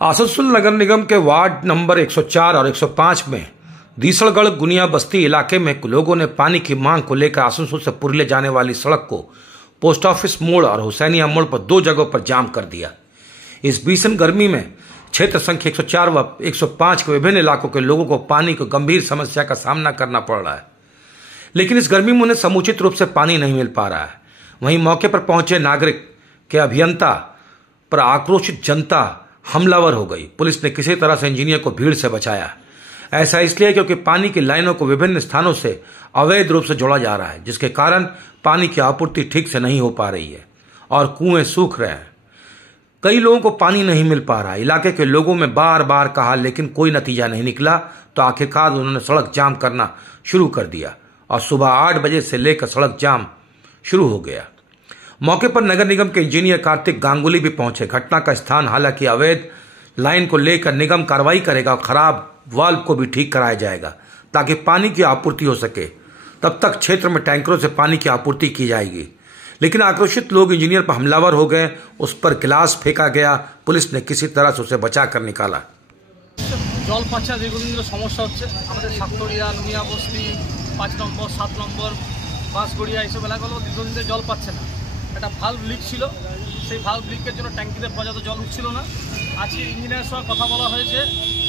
आसनसोल नगर निगम के ward number 104 और 105 में दीसड़गढ़ गुनिया बस्ती इलाके में लोगों ने पानी की मांग को लेकर आसनसोल से पुरले जाने वाली सड़क को पोस्ट ऑफिस मोड़ और हुसैनिया मोड़ पर दो जगहों पर जाम कर दिया। इस भीषण गर्मी में क्षेत्र संख्या 104 व 105 के विभिन्न इलाकों के लोगों को पानी की गंभीर समस्या का सामना करना पड़ रहा है, लेकिन इस गर्मी में उन्हें समुचित रूप से पानी नहीं मिल पा रहा है। वहीं मौके पर पहुंचे नागरिक के अभियंता पर आक्रोशित जनता हमलावर हो गई। पुलिस ने किसी तरह से इंजीनियर को भीड़ से बचाया। ऐसा इसलिए क्योंकि पानी की लाइनों को विभिन्न स्थानों से अवैध रूप से जोड़ा जा रहा है, जिसके कारण पानी की आपूर्ति ठीक से नहीं हो पा रही है और कुएं सूख रहे हैं। कई लोगों को पानी नहीं मिल पा रहा है। इलाके के लोगों में बार बार कहा, लेकिन कोई नतीजा नहीं निकला, तो आखिरकार उन्होंने सड़क जाम करना शुरू कर दिया और सुबह 8 बजे से लेकर सड़क जाम शुरू हो गया। मौके पर नगर निगम के इंजीनियर कार्तिक गांगुली भी पहुंचे। घटना का स्थान हालांकि अवैध लाइन को लेकर निगम कार्रवाई करेगा और खराब वाल्व को भी ठीक कराया जाएगा ताकि पानी की आपूर्ति हो सके। तब तक क्षेत्र में टैंकरों से पानी की आपूर्ति की जाएगी, लेकिन आक्रोशित लोग इंजीनियर पर हमलावर हो गए। उस पर गिलास फेंका गया। पुलिस ने किसी तरह से उसे बचा कर निकाला। জল পাচ্ছে না, দীর্ঘদিন সমস্যা হচ্ছে আমাদের সাতগড়িয়া, নুনিয়া বস্তি, 5 নম্বর, 7 নম্বর, বাঁশগড়িয়া এইসব এলাকাগুলো দীর্ঘদিন জল পাচ্ছে না। একটা ভাল্ব লিক ছিল, সেই ভাল্ব লিকের জন্য ট্যাঙ্কিতে পর্যাপ্ত জল উঠছিল না। আজকে ইঞ্জিনিয়ারের সঙ্গে কথা বলা হয়েছে,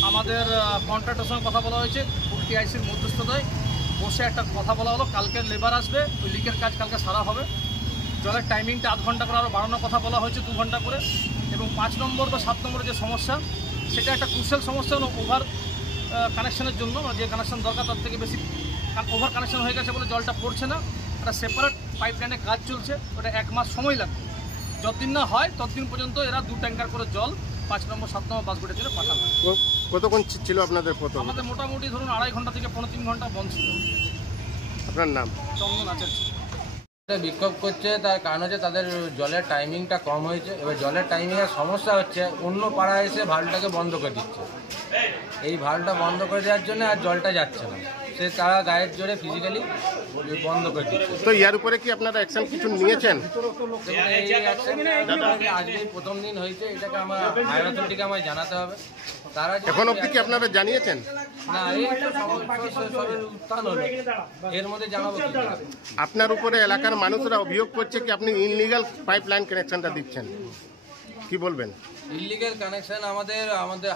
আমাদের কন্ট্রাক্টরের সঙ্গে কথা বলা হয়েছে, টিআইসির মধ্যস্থতায় বসে একটা কথা বলা হলো, কালকে লেবার আসবে, ওই লিকের কাজ কালকে সারা হবে। জলের টাইমিংটা আধ ঘন্টা করে আরও বাড়ানোর কথা বলা হয়েছে, 2 ঘন্টা করে। এবং 5 নম্বর বা 7 নম্বরের যে সমস্যা, সেটা একটা ক্রুশিয়াল সমস্যা। ওভার কানেকশনের জন্য যে কানেকশন দরকার তার থেকে বেশি ওভার কানেকশন হয়ে গেছে বলে জলটা পড়ছে না। একটা সেপারেট পাইপলাইনে কাজ চলছে, ওটা 1 মাস সময় লাগবে। যতদিন না হয় ততদিন পর্যন্ত এরা 2 ট্যাঙ্কার করে জল 5 নম্বর, 7 নম্বর বাসগুড়ি থেকে পাঠাবে। কতক্ষণ ছিল আপনাদের? আমাদের মোটামুটি ধরুন 2.5 ঘন্টা থেকে 3 ঘন্টা বন্ধ ছিল। আপনার নাম? চন্দন আচার্য। বিক্ষোভ করছে, তার কারণ হচ্ছে তাদের জলের টাইমিংটা কম হয়েছে। এবার জলের টাইমিংয়ের সমস্যা হচ্ছে, অন্য পাড়ায় এসে ভালটাকে বন্ধ করে দিচ্ছে। এই ভালটা বন্ধ করে দেওয়ার জন্য আর জলটা যাচ্ছে না, সে তারা গায়ের জোরে ফিজিক্যালি বন্ধ করে দিচ্ছে। তো ইয়ার উপরে কি আপনারা অ্যাকশন কিছু নিয়েছেন? আজকে প্রথম দিন হয়েছে, এটাকে আমার হায়ার অথরিটিকে আমায় জানাতে হবে। তারা এখন অবধি কি আপনারা জানিয়েছেন? না, এই উত্থান হলো, এর মধ্যে জানাবো। আপনার উপরে এলাকার মানুষরা অভিযোগ করছে কি আপনি ইনলিগাল পাইপলাইন কানেকশনটা দিচ্ছেন, কি বলবেন? ইলিগাল কানেকশন আমাদের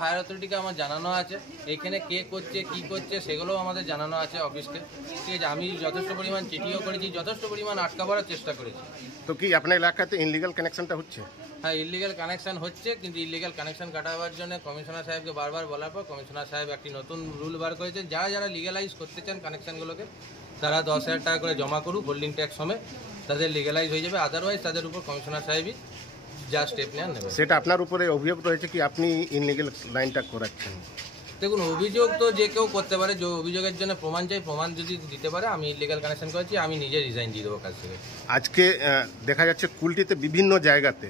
হায়ার অথরিটিকে আমার জানানো আছে। এখানে কে করছে, কি করছে, সেগুলোও আমাদের জানানো আছে অফিসকে। ঠিক আছে, আমি যথেষ্ট পরিমাণ চিঠিও করেছি, যথেষ্ট পরিমাণ আটকাবার চেষ্টা করেছি। তো কি আপনার এলাকাতে ইনলিগাল কানেকশনটা হচ্ছে? হ্যাঁ, ইলিগাল কানেকশন হচ্ছে, কিন্তু ইলিগাল কানেকশন কাটাবার জন্য কমিশনার সাহেবকে বারবার বলার পর কমিশনার সাহেব একটি নতুন রুল বার করেছেন। যারা লিগালাইজ করতে চান কানেকশনগুলোকে, তারা 10,000 টাকা করে জমা করুক হোল্ডিং ট্যাক্স সমেত, তাদের লিগালাইজ হয়ে যাবে। আদারওয়াইজ তাদের উপর কমিশনার সাহেবই যা স্টেপ নেন নেবে। সেটা আপনার উপরে অভিযোগ রয়েছে কি আপনি ইনলিগাল লাইনটা করাচ্ছেন? দেখুন, অভিযোগ তো যে কেউ করতে পারে। যে অভিযোগের জন্য প্রমাণ চাই, প্রমাণ যদি দিতে পারে আমি ইলিগাল কানেকশন করেছি, আমি নিজে রিজাইন দিয়ে দেবো কাজ থেকে। আজকে দেখা যাচ্ছে কুলটিতে বিভিন্ন জায়গাতে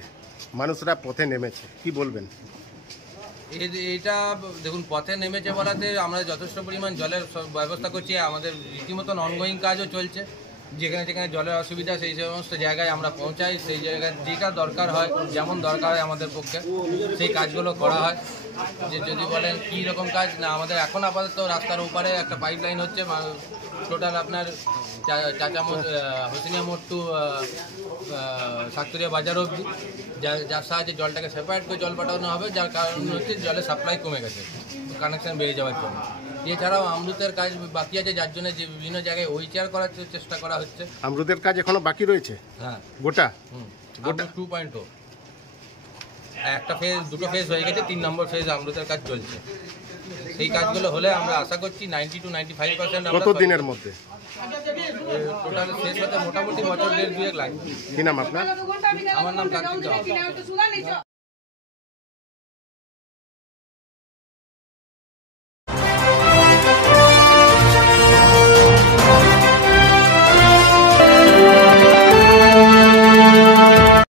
মানুষরা পথে নেমেছে, কি বলবেন? এটা দেখুন, পথে নেমেছে বলাতে আমরা যথেষ্ট পরিমাণ জলের ব্যবস্থা করছি। আমাদের রীতিমতন অনগোয়িং কাজও চলছে। যেখানে যেখানে জলের অসুবিধা সেই সমস্ত জায়গায় আমরা পৌঁছাই। সেই জায়গায় যেটা দরকার হয়, যেমন দরকার হয় আমাদের পক্ষে, সেই কাজগুলো করা হয়। যে যদি বলেন কী রকম কাজ, না আমাদের এখন আপাতত রাস্তার ওপারে একটা পাইপ লাইন হচ্ছে, টোটাল আপনার হোসেনিয়া মোড় টু সাতগড়িয়া বাজার অবধি, যার সাহায্যে জলটাকে সেপারেট করে জল পাঠানো হবে। যার কারণ হচ্ছে জলের সাপ্লাই কমে গেছে কানেকশন বেড়ে যাওয়ার জন্য। এছাড়াও আমরুতের কাজ বাকি আছে, যার জন্য যে বিভিন্ন জায়গায় হুইলচেয়ার করার চেষ্টা করা হচ্ছে। আমরুতের কাজ এখনো বাকি রয়েছে? হ্যাঁ, গোটা 2.0 একটা ফেজ, 2টো ফেজ হয়ে গেছে, 3 নম্বর ফেজ আমরুতের কাজ চলছে। সেই কাজগুলো হলে আমরা আশা করছি 90 to 95%। কত দিনের মধ্যে টোটাল শেষ হতে মোটামুটি বছর 1.5-2 লাগবে। কি নাম আপনার? আমার নাম কার্তিক।